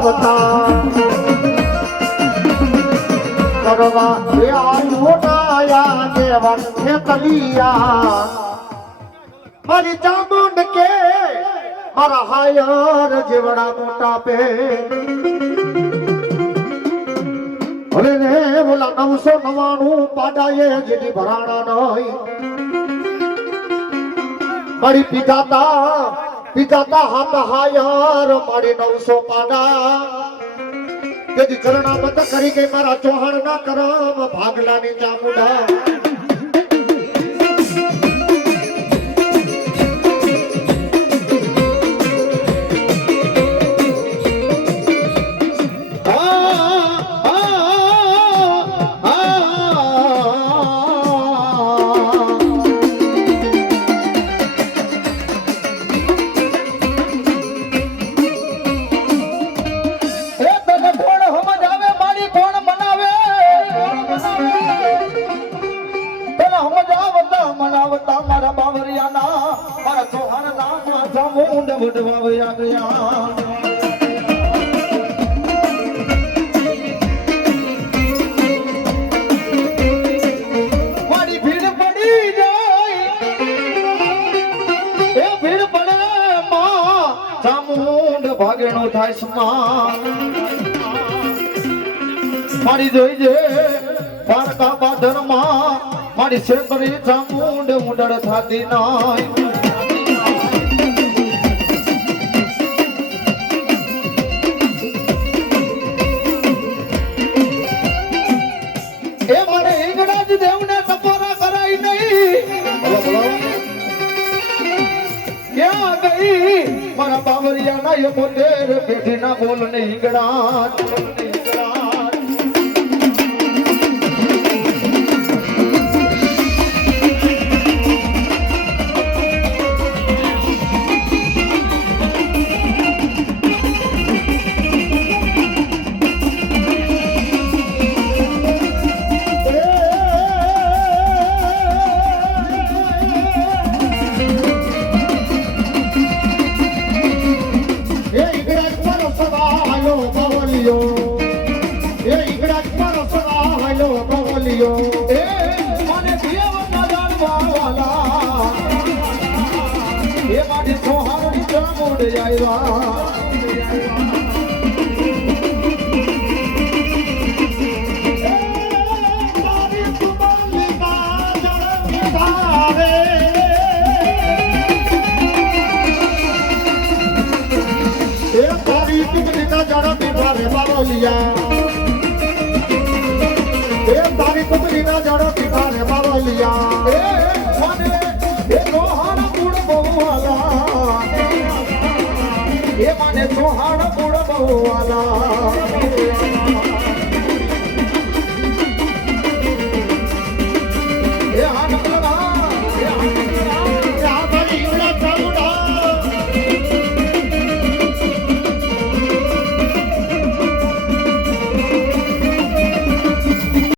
આવતા કરવા એ મોટાયા દેવન ખેતલિયા મારી ચામુંડ કે મારા હાયર જેવડા મોટા પે ભલે ને બોલા 999 પાડાએ જેની ભરાણા નહીં મારી પીધાતા હાથ હાયર મારી 900 પાડા તેથી ચરણામત કરી ગઈ મારા ચૌહાણ ના કરમ ભાગલાની ચામુંડા વડવાવ્યા ગયા મારી ભીડ પડી જાય એ ભીડ પડે માં ચામુંડ ભાગેણો થાય સમાન મારી જોઈજે પારકા બાધરમાં મારી શેતરી ચામુંડ ઉંડળ થાતી નાય મારા બાવરિયા ના એ મોટેર બેઠી ના બોલ ને ઈંગડા તારી કુકડી ના જડો પિતાને બાવલિયા એ સોહાણ પૂડ બહુવાલા એ મને સોહાણ પૂડ બહુવાલા